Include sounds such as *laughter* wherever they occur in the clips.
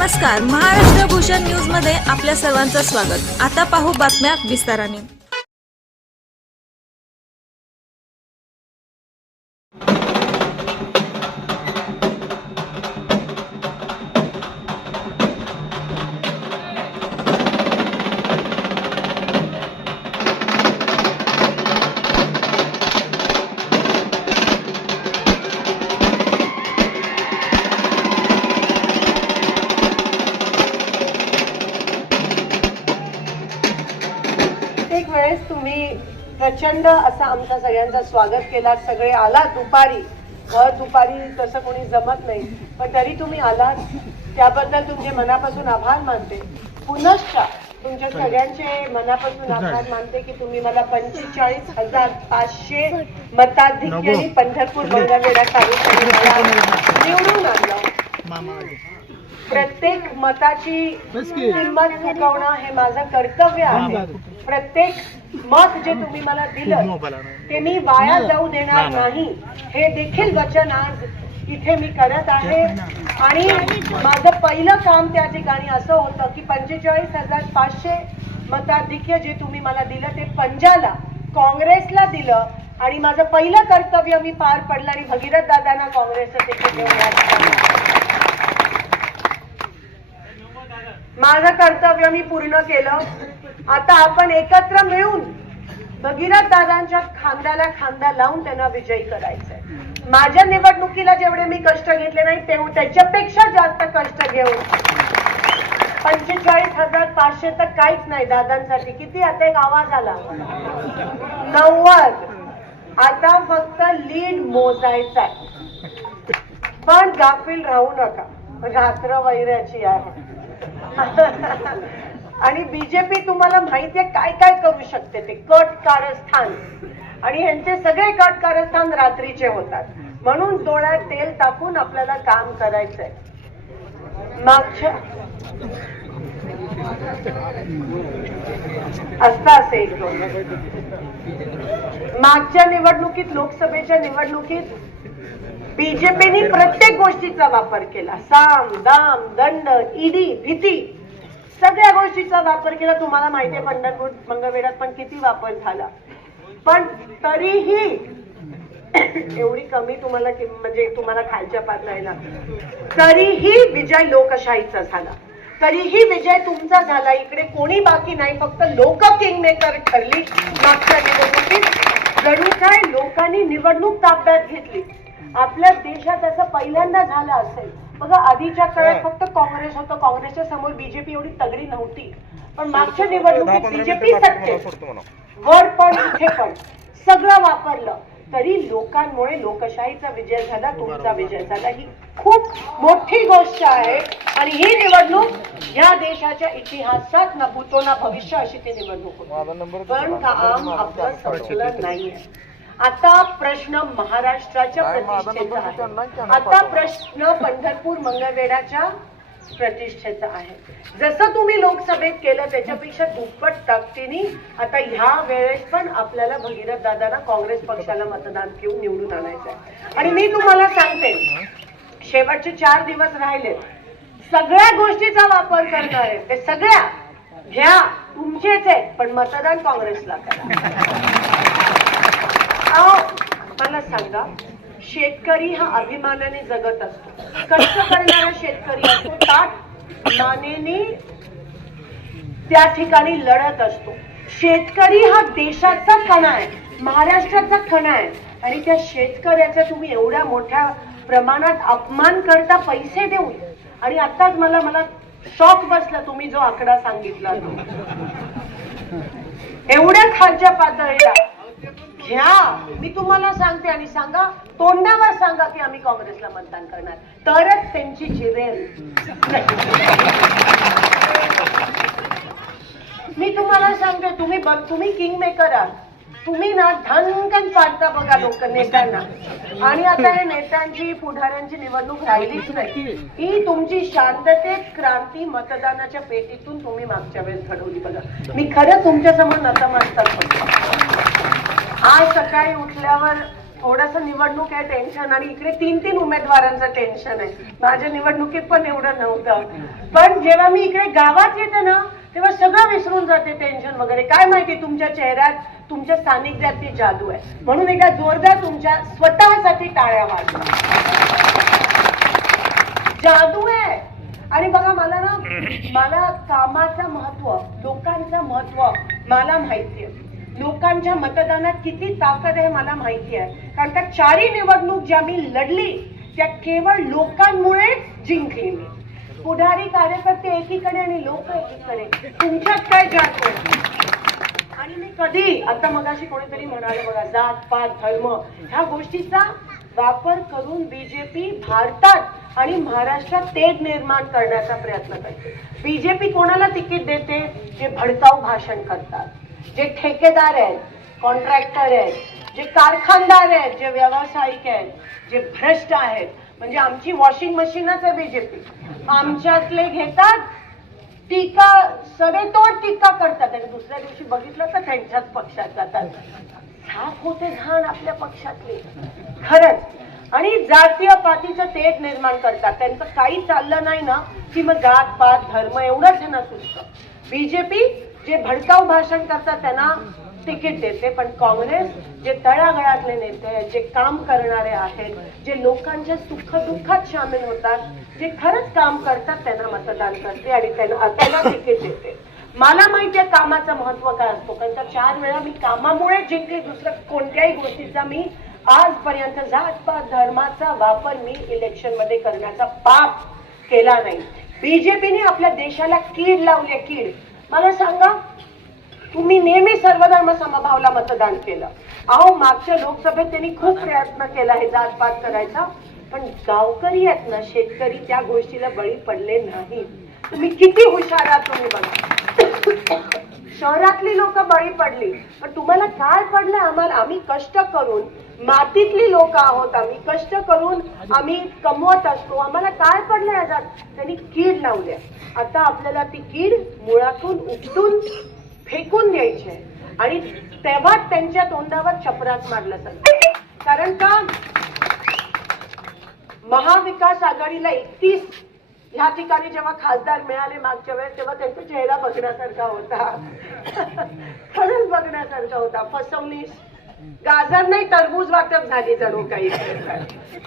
नमस्कार. महाराष्ट्र भूषण न्यूजमध्ये आपल्या सर्वांचं स्वागत. आता पाहू बातम्या विस्ताराने. प्रत्येक वेळेस तुम्ही प्रचंड असा आमचा सगळ्यांचा स्वागत केलात सगळे आलात दुपारी. भर दुपारी तसं कोणी जमत नाही. पण तरी तुम्ही आलात. त्याबद्दल तुमचे मनापासून आभार मानते. पुनश्च तुमच्या सगळ्यांचे मनापासून आभार मानते की तुम्ही मला पंचेचाळीस हजार पाचशे मताधिक्याने पंढरपूर मला निवडून आणलं. प्रत्येक मताची किंमत चुकवणं हे माझं कर्तव्य आहे. प्रत्येक मत जे तुम्ही मला दिलं ते मी वाया जाऊ देणार नाही हे देखील वचन आज इथे मी करत आहे. आणि माझं पहिलं काम त्या ठिकाणी असं होतं की पंचेचाळीस हजार पाचशे मताधिक्य जे तुम्ही मला दिलं ते पंजाला काँग्रेसला दिलं. आणि माझं पहिलं कर्तव्य मी पार पडलं आणि भगीरथ दादांना काँग्रेसचं तिकीट देऊन माझं कर्तव्य मी पूर्ण केलं. आता आपण एकत्र मिळून भगीरथ दादांच्या खांद्याला खांदा लावून त्यांना विजयी करायचंय. माझ्या निवडणुकीला जेवढे मी कष्ट घेतले नाही तेव्हा त्याच्यापेक्षा जास्त कष्ट घेऊन पंचेचाळीस हजार पाचशे तर काहीच नाही. दादांसाठी किती आता एक आवाज आला? नव्वद. आता फक्त लीड मोजायचा आहे पण गाफील राहू नका. रात्र वैऱ्याची आहे. *laughs* आणि बीजेपी तुम्हाला माहितीये काय काय करू शकते ते. कट कारस्थान. आणि यांचे सगळे कट कारस्थान रात्रीचे होतात. म्हणून डोळ्यात तेल टाकून आपल्याला काम करायचंय. मागच्या असता असेल मागच्या निवडणुकीत लोकसभेच्या निवडणुकीत बीजेपीने प्रत्येक गोष्टीचा वापर केला. साम दाम दंड ईडी भीती. सगळ्या गोष्टीचा वापर केला. तुम्हाला माहिती आहे पंढरपूर मंगळवेढ्यात पण किती वापर झाला. पण तरीही एवढी कमी तुम्हाला म्हणजे तुम्हाला खालच्या राहिला तरीही विजय लोकशाहीचा झाला. तरीही विजय तुमचा झाला. इकडे कोणी बाकी नाही. फक्त लोक किंग मेकर ठरली मागच्या निवडणुकीत. जणू काय लोकांनी निवडणूक ताब्यात घेतली. आपल्या देशात असं पहिल्यांदा झालं असेल. बघा आधीच्या काळात फक्त काँग्रेस होतं. काँग्रेसच्या समोर बीजेपी एवढी तगडी नव्हती. पण मागच्या निवडणुकीत बीजेपी सत्तेत वर पण इथे पण सगळं वापरलं. तरी लोकांमुळे लोकशाहीचा विजय झाला तुमचा विजय झाला. ही खूप मोठी गोष्ट आहे. आणि ही निवडणूक या देशाच्या इतिहासात न भूतो ना भविष्य अशी ती निवडणूक होती. पण काम आपलं संपलं नाहीये. आता प्रश्न महाराष्ट्राच्या प्रतिष्ठेचा आहे. आता प्रश्न पंढरपूर मंगळवेढाच्या प्रतिष्ठेचा आहे. जसं तुम्ही लोकसभेत केलं त्याच्यापेक्षा दुप्पट ताकदीने आता ह्या वेळेस पण आपल्याला भगीरथ दादांना काँग्रेस पक्षाला मतदान घेऊन निवडून आणायचं आहे. आणि मी तुम्हाला सांगते शेवटचे चार दिवस राहिले. सगळ्या गोष्टीचा वापर करणार आहे ते सगळ्या घ्या तुमचेच आहे पण मतदान काँग्रेसला करा. मला सांगा शेतकरी हा अभिमानाने जगत असतो. कष्ट करणारा शेतकरी असतो ताट मानेने त्या ठिकाणी लढत असतो. शेतकरी हा देशाचा कणा आहे महाराष्ट्राचा कणा आहे. आणि त्या शेतकऱ्याचा तुम्ही एवढ्या मोठ्या प्रमाणात अपमान करता पैसे देऊन. आणि आताच मला मला शॉक बसला तुम्ही जो आकडा सांगितला तो. एवढ्या खालच्या पातळीला. घ्या. मी तुम्हाला सांगते आणि सांगा तोंडावर सांगा की आम्ही काँग्रेसला मतदान करणार. तरच त्यांची जिरेल मी तुम्हाला सांगते तुम्ही बघ- तुम्ही किंग मेकर आहात. तुम्ही ना धनकन पाडता बघा लोक नेत्यांना. आणि आता हे नेत्यांची पुढाऱ्यांची निवडणूक राहिलीच नाही. ही तुमची शांततेत क्रांती मतदानाच्या पेटीतून तुम्ही मागच्या वेळेस घडवली बघा. मी खरं तुमच्यासमोर नतमस्तक आज सकाळी उठल्यावर थोडस निवडणूक आहे टेन्शन आणि इकडे तीन तीन उमेदवारांचं टेन्शन आहे. माझ्या निवडणुकीत पण एवढं नव्हतं. पण जेव्हा मी इकडे गावात येते ना तेव्हा सगळं विसरून जाते टेन्शन वगैरे. काय माहिती तुमच्या चेहऱ्यात तुमच्या सानिध्यात ती जादू आहे. म्हणून एकदा जोरदार तुमच्या स्वतःसाठी टाळ्या वाजवा. जादू आहे. आणि बघा मला ना मला कामाचं महत्त्व लोकांचं महत्त्व मला माहिती आहे. लोकांच्या मतदानात किती ताकद आहे मला माहिती आहे. कारण का चारही निवडणूक ज्या मी लढली त्या केवळ लोकांमुळे जिंकली मी पुढारी कार्यकर्ते एकीकडे आणि लोक एकीकडे. तुमच्यात काय जात आणि मी कधी आता मगाशी कोणीतरी म्हणाले बघा जात पात धर्म ह्या गोष्टीचा वापर करून बीजेपी भारतात आणि महाराष्ट्रात तेढ निर्माण करण्याचा प्रयत्न करते. बीजेपी कोणाला तिकीट देते? जे भडकाऊ भाषण करतात. जे ठेकेदार आहेत कॉन्ट्रॅक्टर आहेत जे कारखानदार आहेत जे व्यावसायिक आहेत जे भ्रष्ट आहेत म्हणजे आमची वॉशिंग मशीनच आहे बीजेपी आमच्यातले घेतात टीका सडेतोड टीका करतात. आणि दुसऱ्या दिवशी बघितलं तर त्यांच्याच पक्षात जातात. साफ होते घाण आपल्या पक्षातले. खरंच. आणि जातीय पातीचं तेज निर्माण करतात. त्यांचं काही चाललं नाही ना की मग जात पात धर्म एवढंच ह्यांना सुचतं बीजेपी जे भडकाऊ भाषण करतात त्यांना तिकीट देते पण काँग्रेस जे तळागळातले नेते आहेत जे काम करणारे आहेत जे लोकांच्या सुख दुःखात सामील होतात जे खरंच काम करतात त्यांना मतदान करते आणि त्यांना त्यांना तिकीट देते. मला माहिती आहे कामाचं महत्त्व काय असतो. कारण का चार वेळा मी कामामुळे जिंकले दुसरं कोणत्याही गोष्टीचा मी आजपर्यंत जातपात धर्माचा वापर मी इलेक्शनमध्ये करण्याचा पाप केला नाही. बीजेपीने आपल्या देशाला कीड लावली कीड. मला सांगा तुम्ही नेहमी सर्वधर्म समभावला मतदान केलं. अहो मागच्या लोकसभेत त्यांनी खूप प्रयत्न केला हे जातपात करायचा पण गावकरी आहेत ना शेतकरी त्या गोष्टीला बळी पडले नाही तुम्ही किती हुशार आहात तुम्ही बघा. शहरातली लोक बळी पडली पण तुम्हाला काय पडलं आम्हाला आम्ही कष्ट करून मातीतली लोक आहोत आम्ही. कष्ट करून आम्ही कमवत असतो. आम्हाला काय पडलं याच्यात त्यांनी कीड लावल्या आता आपल्याला ती कीड मुळातून उपटून फेकून द्यायची आहे. आणि तेव्हा त्यांच्या तोंडावर छपरात मारलं जातं. कारण का? महाविकास आघाडीला एकतीस ह्या ठिकाणी जेव्हा खासदार मिळाले मागच्या वेळेस तेव्हा त्यांचा चेहरा बघण्यासारखा होता. खरंच बघण्यासारखा होता. फसवणीस गाजर नाही तरबूज वाटप झाली जणू काही.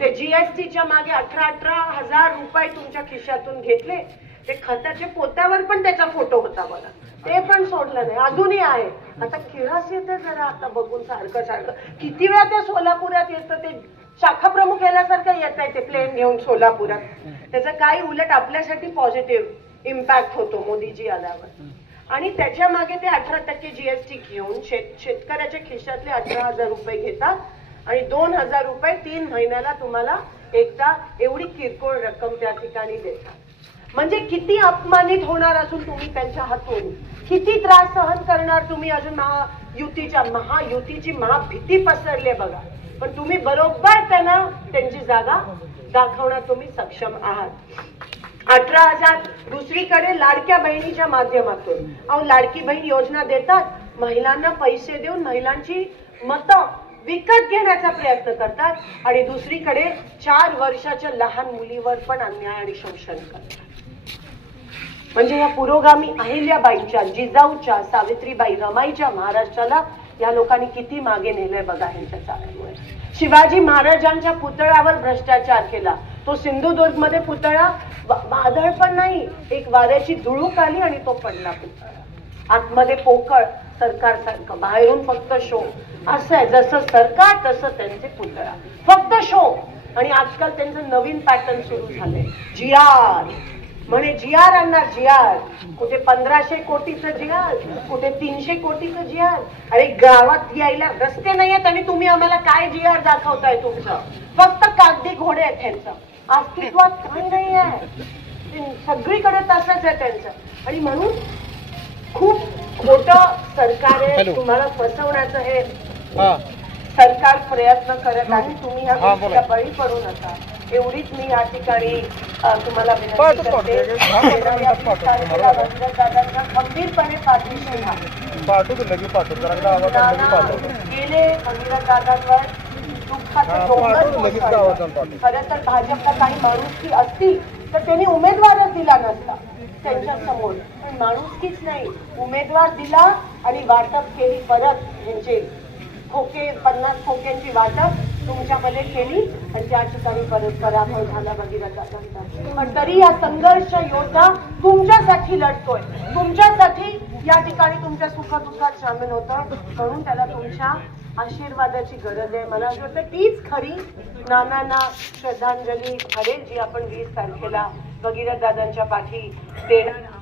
ते जीएसटीच्या मागे अठरा अठरा हजार रुपये तुमच्या खिशातून घेतले. ते खताच्या पोत्यावर पण त्याचा फोटो होता बघा. ते पण सोडलं नाही. अजूनही आहे. आता किळस येते जरा. आता बघून सारखं सारखं. किती वेळा ते सोलापुरात येतं ते शाखा प्रमुख याल्यासारखं येत आहे ते प्लेन घेऊन सोलापुरात. त्याचा काही उलट आपल्यासाठी पॉझिटिव्ह इम्पॅक्ट होतो मोदीजी आल्यावर. आणि त्याच्यामागे ते अठरा टक्के जीएसटी घेऊन शेत शेतकऱ्याच्या खिशातले अठरा हजार रुपये घेतात. आणि दोन हजार रुपये तीन महिन्याला तुम्हाला एकदा एवढी किरकोळ रक्कम त्या ठिकाणी देतात. म्हणजे किती अपमानित होणार असून तुम्ही त्यांच्या हातून? किती त्रास सहन करणार तुम्ही अजून महायुतीच्या महायुतीची महाभीती पसरली बघा. पण तुम्ही बरोबर त्यांना त्यांची जागा दाखवण्यात तुम्ही सक्षम आहात. अठरा हजार दुसरीकडे लाडक्या बहिणीच्या माध्यमातून. अहो लाडकी बहीण योजना देतात महिलांना पैसे देऊन महिलांची मतं विकत घेण्याचा प्रयत्न करतात आणि दुसरीकडे चार वर्षाच्या लहान मुलीवर पण अन्याय आणि शोषण करतात. म्हणजे या पुरोगामी अहिल्याबाईंच्या जिजाऊच्या सावित्रीबाई रमाईच्या महाराष्ट्राला या लोकांनी किती मागे नेलंय बघा ह्यांच्या चाळ्यामुळे शिवाजी महाराजांच्या पुतळ्यावर भ्रष्टाचार केला. तो सिंधुदुर्गमध्ये पुतळा वादळ पण नाही एक वाऱ्याची धुळूक आली आणि तो पडला पुतळा. आतमध्ये पोकळ सरकार सारखं बाहेरून फक्त शो असं आहे जसं सरकार तसं त्यांचे पुतळा. फक्त शो आणि आजकाल त्यांचं नवीन पॅटर्न सुरू झालंय. जियार म्हणे जिआर आणणार जिआर कुठे पंधराशे कोटीचं जिआर कुठे तीनशे कोटीचं जिआर अरे गावात यायला रस्ते नाही आहेत आणि तुम्ही आम्हाला काय जिआर दाखवताय तुमचं? फक्त कागदी घोडे आहेत त्यांचं. अस्तित्वात काही नाही आहे सगळीकडे तसंच आहे त्यांचं. आणि म्हणून खूप खोटं सरकार आहे हॅलो. तुम्हाला फसवण्याचं हे सरकार प्रयत्न करत आहे. तुम्ही ह्या. बळी पडू नका. एवढीच मी या ठिकाणी तुम्हाला विनंती करते. खंबीरपणे पाठीशी पाठवतो गेले भगीरथ दादांवर. खरं तर भाजपला काही माणुसकी असती तर त्यांनी उमेदवारच दिला नसता त्यांच्यासमोर. पण माणुसकीच नाही. उमेदवार दिला आणि वाटप केली परत ह्यांचे खोके पन्नास खोक्यांची वाटप. तुमच्यामध्ये केली आणि त्या ठिकाणी परत पराभव झाला भगीरथाचा पण तरी या संघर्ष योद्धा तुमच्यासाठी लढतोय. तुमच्यासाठी या ठिकाणी तुमच्या सुखदुःखात सामील होतं. म्हणून त्याला तुमच्या आशीर्वादाची गरज आहे. मला असं वाटतं तीच खरी नानांना श्रद्धांजली ठरेल जी आपण वीस तारखेला भगीरथ दादांच्या पाठी देणार आहोत.